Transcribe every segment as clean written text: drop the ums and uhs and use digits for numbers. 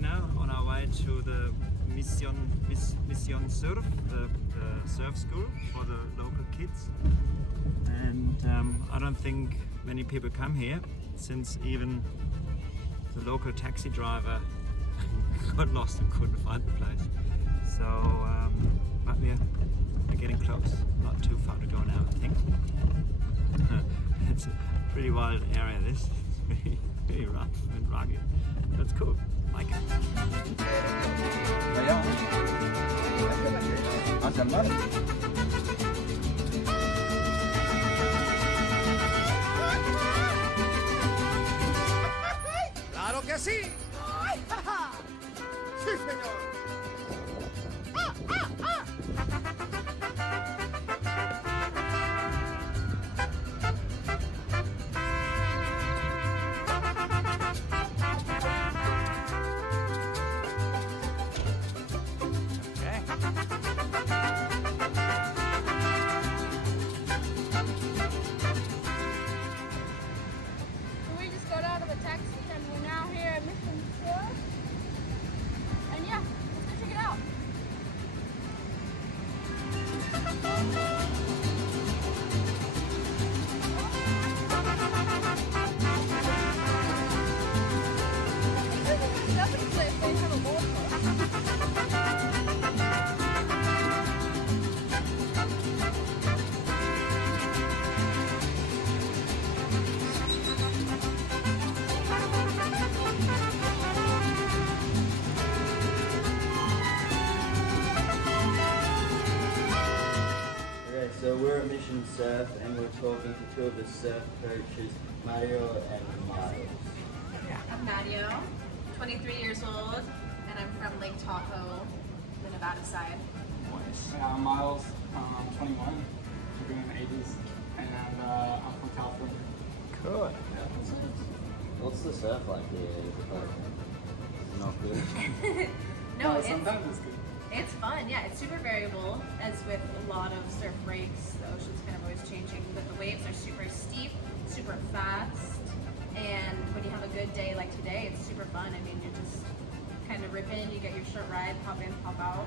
Now on our way to the Misión Surf, the surf school for the local kids. And I don't think many people come here, since even the local taxi driver got lost and couldn't find the place. So, but we're getting close. Not too far to go now, I think. It's a pretty wild area, this. It's really rough and rugged. That's cool. Like it. ¡Claro que sí! ¡Sí, señor! So we're at Misión Surf and we're talking to two of the surf coaches, Mario and Miles. I'm Mario, 23 years old, and I'm from Lake Tahoe, the Nevada side. I'm Miles, I'm 21, I've been in the 80s, and I'm from California. Cool. Yeah. What's the surf like here? Is it like not good? No, sometimes it's good. It's fun, yeah. It's super variable, as with a lot of surf breaks. The ocean's kind of always changing, but the waves are super steep, super fast, and when you have a good day like today, it's super fun. I mean, you're just kind of ripping, you get your short ride, pop in, pop out.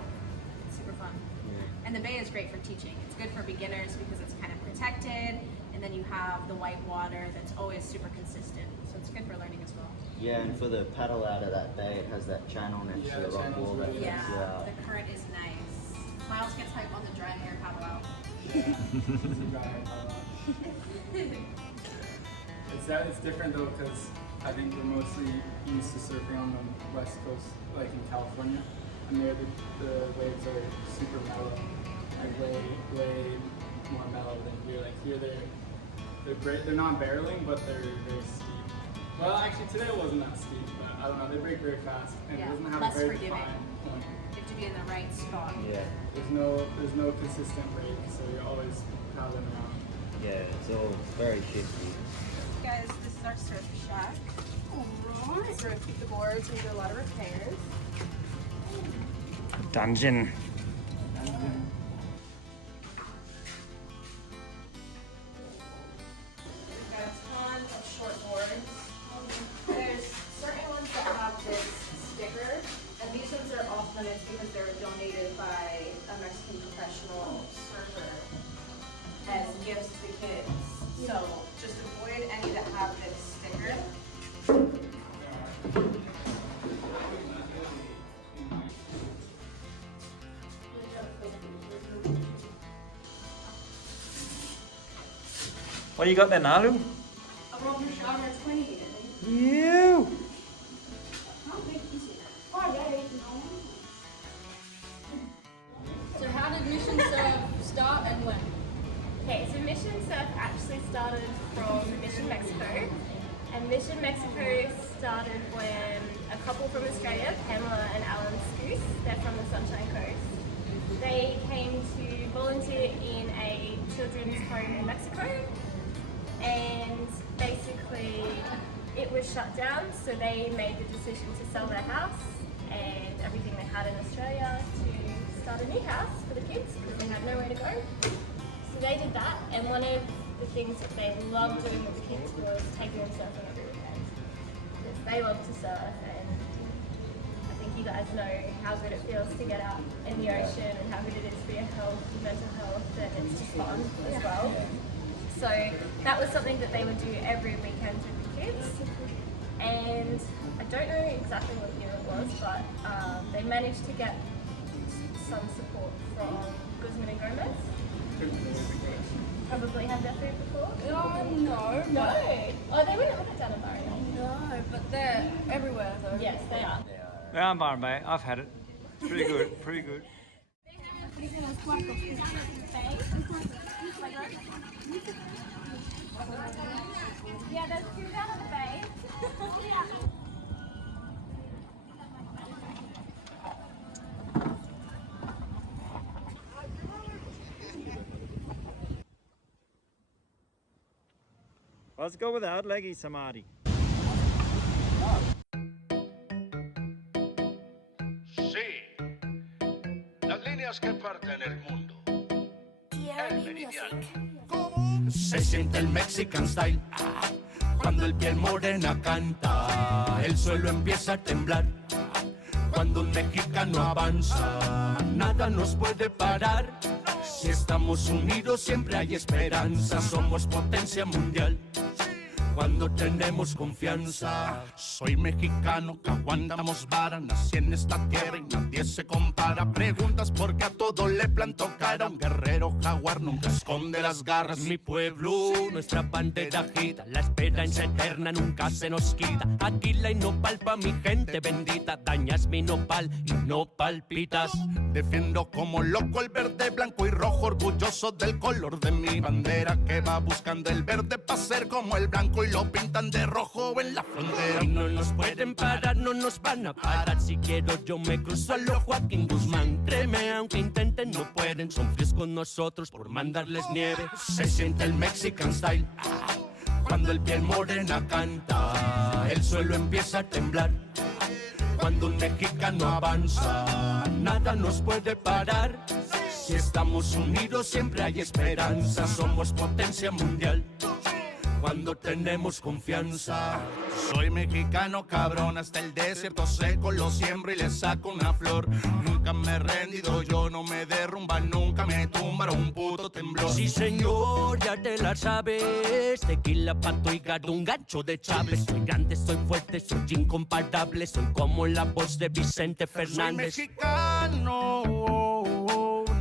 It's super fun. Yeah. And the bay is great for teaching. It's good for beginners because it's kind of protected, and then you have the white water that's always super consistent. So it's good for learning as well. Yeah, and for the paddle out of that bay, it has that channel next to the rock wall. That Yeah, the current is nice. Miles gets hype on the dry air paddle out. Yeah, it's a dry air paddle out. It's different though, because I think we're mostly used to surfing on the west coast, like in California, and there the waves are super mellow, like way more mellow than here. Like here they're not barreling, but they're very steep. Well, actually today it wasn't that steep, but I don't know, they break very fast, and it doesn't have less a very forgiving. defined point. You have to be in the right spot. Yeah. There's no consistent break, so you're always paddling around. Yeah, it's all very shifty. Guys, this is our surf shack. Alright. So we keep the boards, we do a lot of repairs. Dungeon. We've got a ton of short boards. There's certain gifts to the kids. So just avoid any that have this sticker. What do you got there, Nalu? A Roman Shower 20. You. So how did Mission Surf start and when? Okay, so Mission Surf actually started from Mission Mexico, and Mission Mexico started when a couple from Australia, Pamela and Alan Scoose, they're from the Sunshine Coast, they came to volunteer in a children's home in Mexico, and basically it was shut down, so they made the decision to sell their house and everything they had in Australia to start a new house for the kids because they had nowhere to go. So they did that, and one of the things that they loved doing with the kids was taking them surfing every weekend. Because they love to surf, and I think you guys know how good it feels to get out in the ocean and how good it is for your health, mental health, and it's just fun as well. So that was something that they would do every weekend with the kids. And I don't know exactly what year it was, but they managed to get some support from Guzman and Gomez. Probably had their food before? No. No. Oh, they wouldn't have it down in Barrio. No, but they're everywhere though. Yes, they are. Yeah, I'm Byron Bay. I've had it. Pretty good. Pretty good. Yeah, there's two down in the bay. Let's go without leggy, Samadhi. Sí. Las líneas que parten el mundo. El meridiano. Se siente el Mexican style cuando el piel morena canta, el suelo empieza a temblar. Cuando un mexicano avanza, nada nos puede parar. Si estamos unidos siempre hay esperanza, somos potencia mundial. Cuando tenemos confianza, soy mexicano, que aguantamos vara, nací en esta tierra y nadie se compara. Preguntas porque a todo le planto cara, un guerrero jaguar nunca esconde las garras. Mi pueblo, nuestra bandera agita, la esperanza eterna nunca se nos quita. Aquila y nopal pa' mi gente bendita, dañas mi nopal y no palpitas. Defiendo como loco el verde, blanco y rojo, orgulloso del color de mi bandera, que va buscando el verde pa' ser como el blanco y lo pintan de rojo en la frontera. Y no nos pueden parar, no nos van a parar. Si quiero yo me cruzo a lo Joaquín Guzmán. Créeme, aunque intenten no pueden. Son fríos con nosotros por mandarles nieve. Se siente el Mexican style cuando el piel morena canta, el suelo empieza a temblar. Cuando un mexicano avanza, nada nos puede parar. Si estamos unidos siempre hay esperanza, somos potencia mundial. Cuando tenemos confianza. Soy mexicano, cabrón, hasta el desierto seco lo siembro y le saco una flor. Nunca me he rendido, yo no me derrumban, nunca me tumbaron un puto temblor. Sí, señor, ya te la sabes. Tequila, pato y gato, un gancho de Chávez. Soy grande, soy fuerte, soy incomparable. Soy como la voz de Vicente Fernández. Soy mexicano.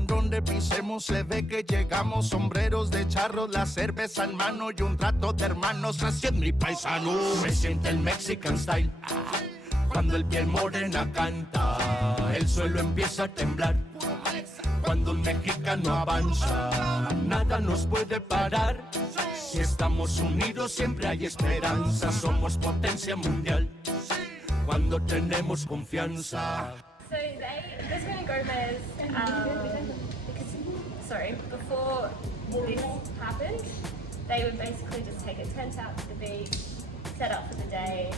Donde pisemos se ve que llegamos, sombreros de charros, la cerveza en mano y un rato de hermanos, así es mi paisano. Se siente el Mexican style cuando el piel morena canta, el suelo empieza a temblar. Cuando un mexicano avanza, nada nos puede parar. Si estamos unidos siempre hay esperanza, somos potencia mundial. Cuando tenemos confianza. So Guzman and Gomez, before this happened, they would basically just take a tent out to the beach, set up for the day,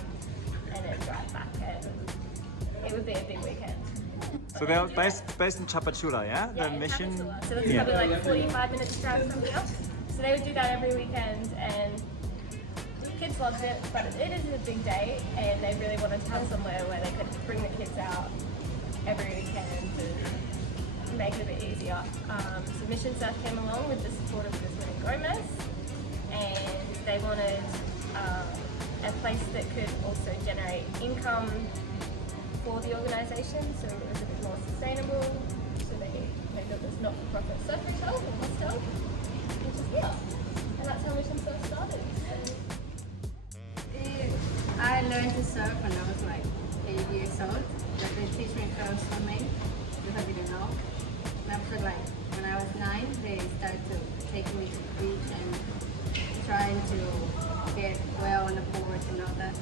and then drive back, and it would be a big weekend. So they're based in Chapachula, yeah? Yeah, The in mission. Tapachula. So it's probably like 45 minutes drive from here. So they would do that every weekend, and the kids loved it, but it is a big day, and they really wanted to have somewhere where they could bring the kids out every weekend and make it a bit easier. So Mission Surf came along with the support of Guzman and Gomez, and they wanted a place that could also generate income for the organisation, so it was a bit more sustainable. So they built this not-for-profit surf hotel and hostel, which is here, and that's how Mission Surf started. I learned to surf when I was like 8 years old. But they teach me first swimming because I didn't know. And after like when I was 9, they started to take me to the beach and trying to get well on the board and all that.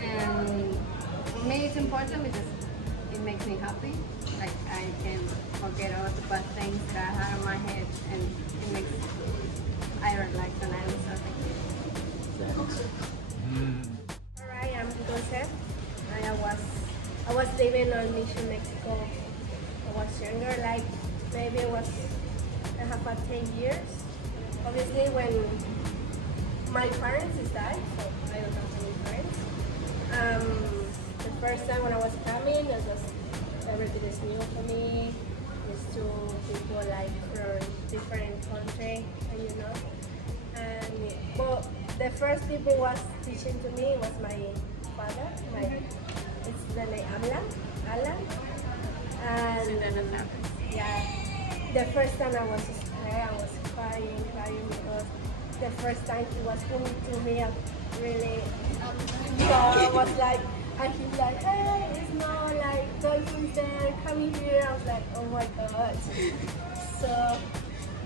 And for me it's important because it makes me happy. Like I can forget all the bad things that I had in my head, and it makes I relax when I was surfing. Alright, I'm Jose. I was living on Mission, Mexico. I was younger, like maybe I have about 10 years. Obviously when my parents died, so I don't have any parents. The first time when I was coming, it was everything is new for me. There's two people like from different country, and you know. And well, the first people was teaching to me was my father. It's the name Alan. And yeah, the first time I was scared, I was crying because the first time he was coming to me, I really, so I was like, and he's like, hey, it's not like dolphins there, coming here. I was like, oh my god. So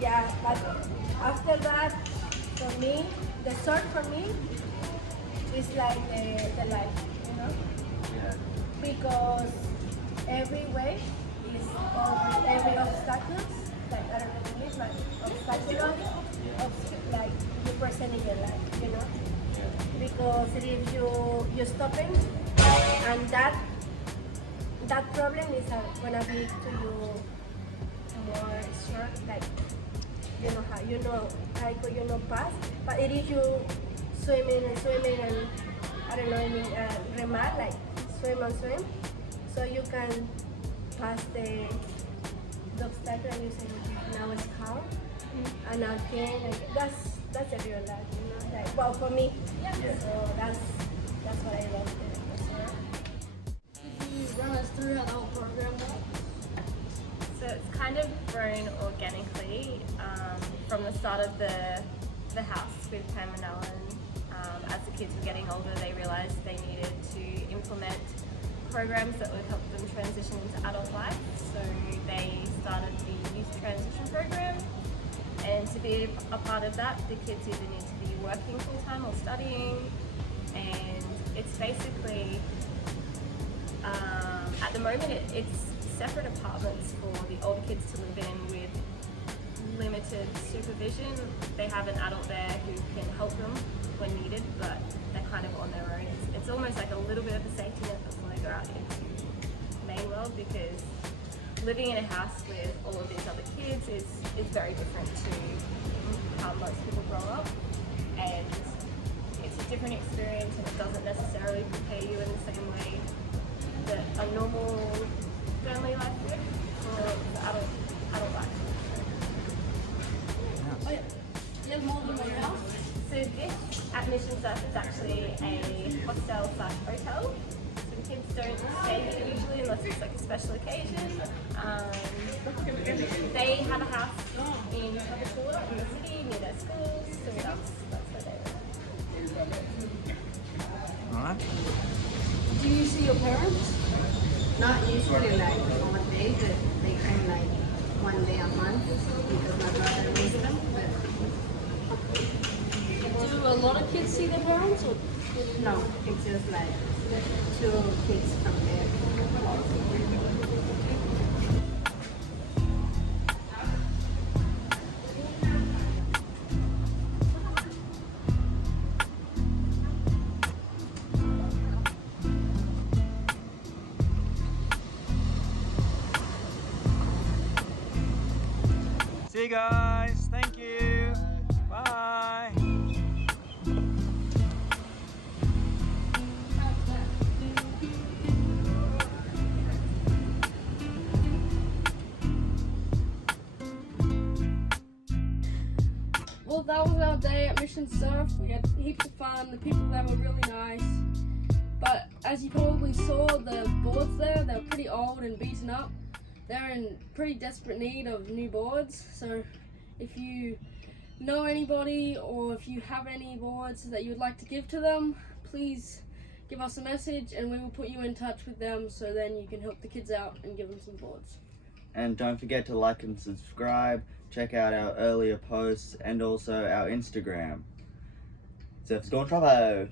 yeah, but after that, for me, the surf for me is like the life, you know? Yeah. Because every wave is over every obstacle, like I don't know what it means, like obstacle, like you present in your life, you know? Because if you're stopping, and that problem is gonna be to you more strong, like you know pass, but it is you swimming and I don't know, I mean remar, like swim, so you can pass the obstacle and you say now it's calm, and again that's a real life, you know, like well for me, so that's what I love. Could you run us through how the whole program works? So it's kind of grown organically from the start of the house with Pam and Alan. As the kids were getting older, they realised they needed to implement programs that would help them transition into adult life. So they started the Youth Transition Program, and to be a part of that, the kids either need to be working full-time or studying, and it's basically, at the moment, it's separate apartments for the older kids to live in with limited supervision. They have an adult there who can help them when needed, but they're kind of on their own. It's almost like a little bit of a safety net before they go out into the main world, because living in a house with all of these other kids is very different to how most people grow up, and it's a different experience, and it doesn't necessarily prepare you in the same way that a normal family life would for the adult life. Oh yeah. You have more than your house? So this at Mission Surf is actually a hostel/hotel. So the kids don't stay here usually unless it's like a special occasion. They have a house in Puerto in the city near their schools, so that's where they live. Alright. Do you see your parents? Not usually like on a day, but they come like one day a month because my brother raised them. Do a lot of kids see their parents? Or? No, it's just like 2 kids from there. See you guys. Thank you. Bye. Well, that was our day at Mission Surf. We had heaps of fun. The people there were really nice. But as you probably saw, the boards there, they're pretty old and beaten up. They're in pretty desperate need of new boards. So if you know anybody or if you have any boards that you would like to give to them, please give us a message and we will put you in touch with them so then you can help the kids out and give them some boards. And don't forget to like and subscribe, check out our earlier posts and also our Instagram. Surf's gone Trovo!